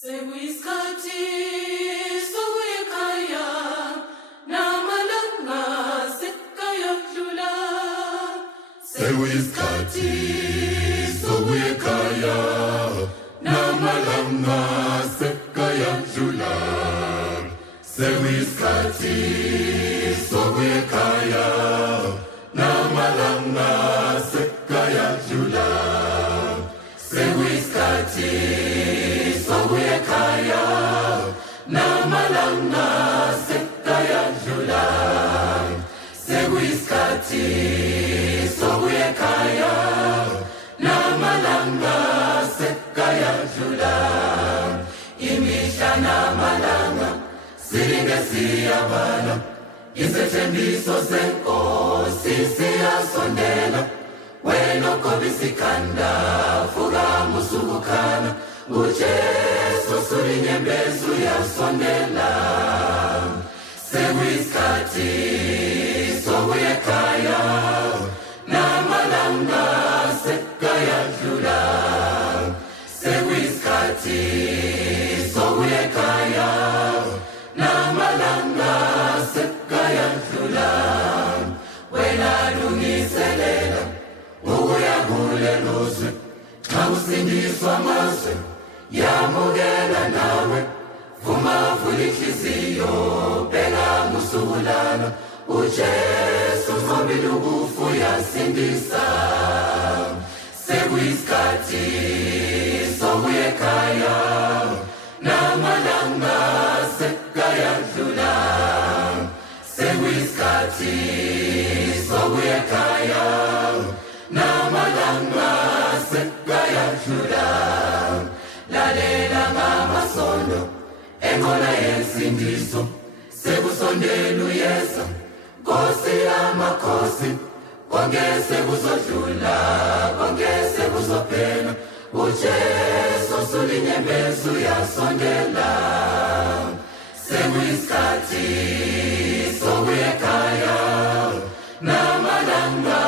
Sekuyisikhathi sokuyekhaya namalanga sekayadlula. Sekuyisikhathi sokuyekhaya namalanga sekayadlula. Sekuyisikhathi sokuyekhaya namalanga sekayadlula. Sekuyisikhathi sokuyekhaya namalanga sekayadlula. Sekuyisikhathi sokuyekhaya namalanga sekayadlula. Imihla namalanga silinge siyabala, isethembiso senkosi siyasondela. Wena okhobisa ikhanda vuka musukukhala, uJesu sulinyembezi uyasondela. Sekuyisikhathi sokuyekhaya namalanga sekayadlula. Sekuyisikhathi sokuyekhaya namalanga sekayadlula. Wena lungiselela ukuya kulelo zwe, xa kusindiswa amazwe yamukela nawe. Vuma vula inhliziyo, bheka musukulala, uJesu nqobile ukufa uyasindisa. Sekuyisikhathi sokuyekhaya namalanga sekayadlula. Sekuyisikhathi sokuyekhaya namalanga sekayadlula. Lalela ngamasondo enqola yensindiso, sekusondela uyeza Nkosi yamakhosi. Konke sekuzodlula, konke sekuzophela, uJesu sulinyembezi uyasondela. Sekuyisikhathi sokuyekhaya namalanga